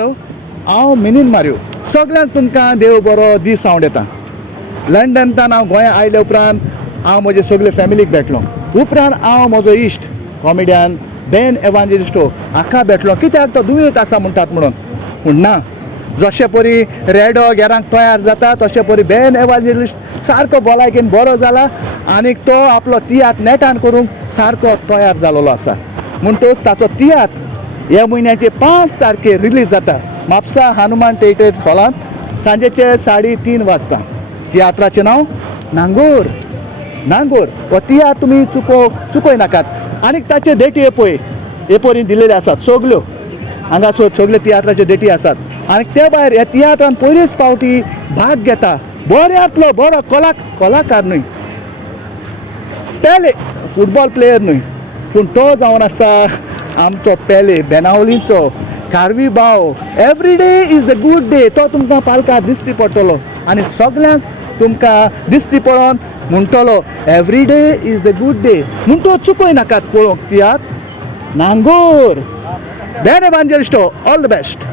न्हू हांव मिनीन मारयो सगळ्यांक तुमकां देव बरो दीस हांव येता लंडनतान हांव गोंया आयल्या उपरांत हांव म्हजे सगळे फॅमिलीक भेटलो उपरांत हांव म्हजो इश्ट कॉमेडियन बेन एवांजेलिस्टो हाका भेटलो कित्याक तो दुयेंत आसा म्हणटात म्हणून पूण ना जशे परी रेडो गेरांक तयार जाता तशे परी बेन एवांजेलिस्ट सारको भलायकेन बरो जाला आनीक तो आपलो तियात्र नेटान करूंक सारको तयार जालोलो आसा म्हणटच ताचो तियात्र ह्या म्हयन्याचे 5 तारखेर रिलीज जाता म्हापसा हनुमान थिएटर हॉलांत सांजेचे 3:30 वाजता तियात्राचें नांव नांगोर नांगोर हो तियात्र तुमी चुकोय नाकात आनीक ताचे डेटी एपोरीन दिलेले आसात सगल्यो हांगासर सगळे तियात्राच्यो डेटी आसात आनी ते भायर ह्या तियात्रान पयलीच फावटी भाग घेता बऱ्यांतलो बरो कलाकार न्हय पेले फुटबॉल प्लेयर न्हय पूण तो जावन आसा आमचो पेले बेनावलीचो कारवी भाव every day is the good day तो तुमकां पालकां दिसती पडटलो आनी सगळ्यांक तुमकां दिसती पडोन म्हणटलो every day is the good day म्हणटो चुकोय नाकात पळोवंक तियात्र नांगोर बेन एवांजेलिस्टो ऑल द बेस्ट